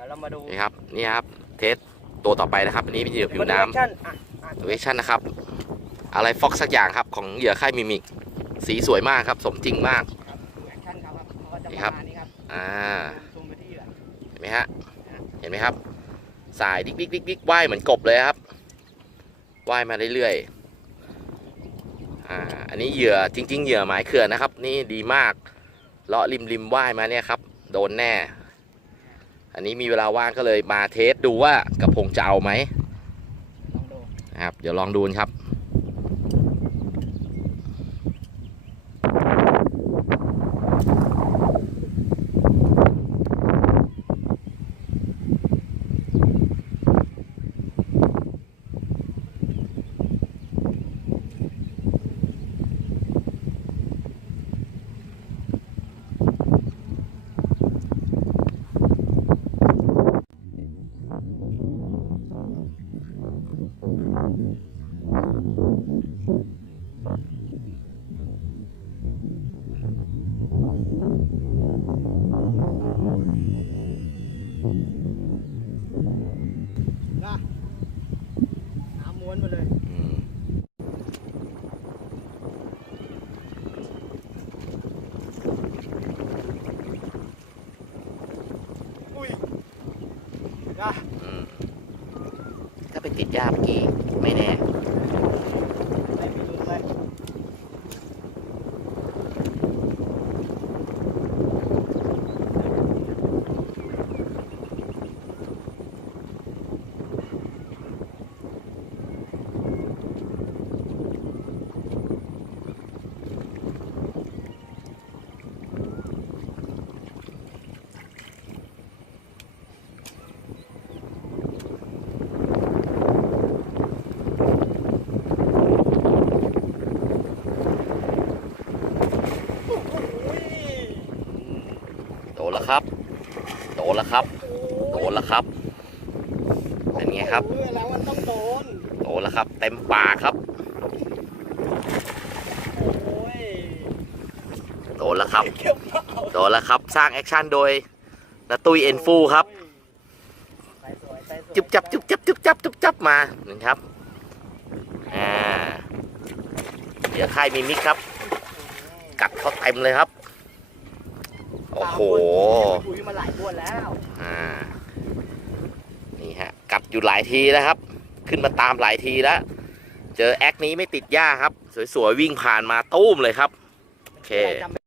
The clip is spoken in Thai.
ยวเรามาดูนี่ครับนี่ครับเทสตัวต่อไปนะครับอันนี้เป็นเหยื่อผิวน้มาดูแอคชั่นอะอะำเวชั่นนะครับ อะไรฟ็อกสักอย่างครับของเหยื่อค่ายมิมิกสีสวยมากครับ สมจริงมากครับดูแอคชั่นครับเขาก็จะนี่ปครัระบมาณนี้ครับอ่าซูมไปที่เหยื่อเห็นไหมฮะเห็นไหมครับ สายดิ๊กดิ๊กดิ๊กดิ๊กว่ายเหมือนกบเลยครับว่ายมาเรื่อยๆอ่าอันนี้เหยื่อจริง ๆ เหยื่อหมายเขื่อนนะครับ นี่ดีมากเลาะริมริมว่ายมาเนี่ยครับ โดนแน่ อันนี้มีเวลาว่างก็เลยมาเทสดูว่ากระพงจะเอาไหมนะครับ เดี๋ยวลองดูนะครับ นะน้ำม้วน มาเลยอืมอุ้ยนะอืมถ้าไปติดยาเมื่อกี้ไม่แน่ ได้มีลุ้นเลย โดนแล้วครับ โด นแล้วครับ โดนแล้วครับ เป็นไงครับโอ้ยแล้วมันต้องโดน โดนแล้วครับ เต็มปากครับ โดนแล้วครับ โดนแล้วครับ สร้างแอคชั่นโดยนาตุยเอ็นฟูครับ จุบจับจุบจับจุบจับจุบจับมาหนึ่งครับ อ่า เดี๋ยวค่ายมีมิกครับ กัดเขาเต็มเลยครับ โอ้โหปุ๋ยมาหลายตัวแล้วอ่า นี่ฮะ กัดอยู่หลายทีแล้วครับ ขึ้นมาตามหลายทีแล้ว เจอแอคนี้ไม่ติดหญ้าครับ สวยๆวิ่งผ่านมาตู้มเลยครับ โอเค จำ